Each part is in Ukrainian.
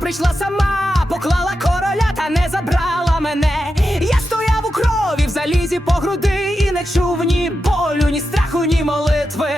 прийшла сама, поклала короля та не забрала мене. Я стояв у крові в залізі по груди і не чув ні болю, ні страху, ні молитви.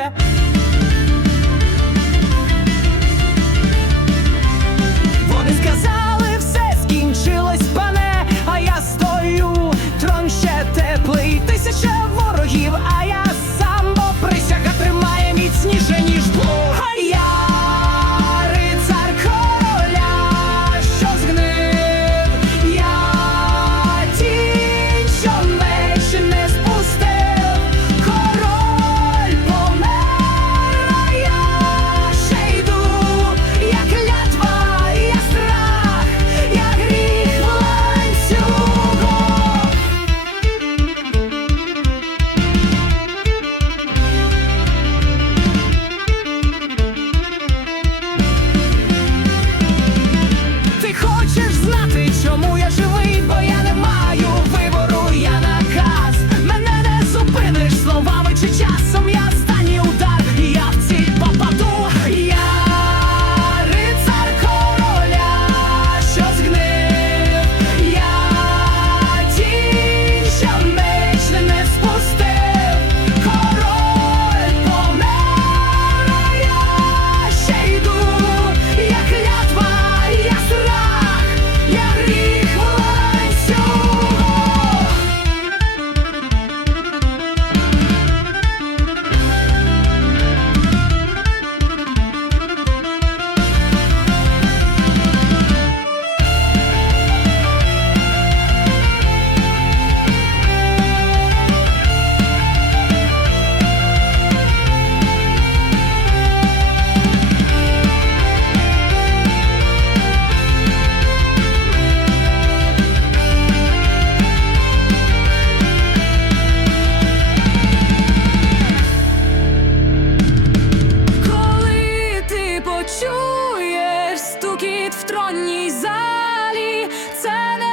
тронній залі. Це не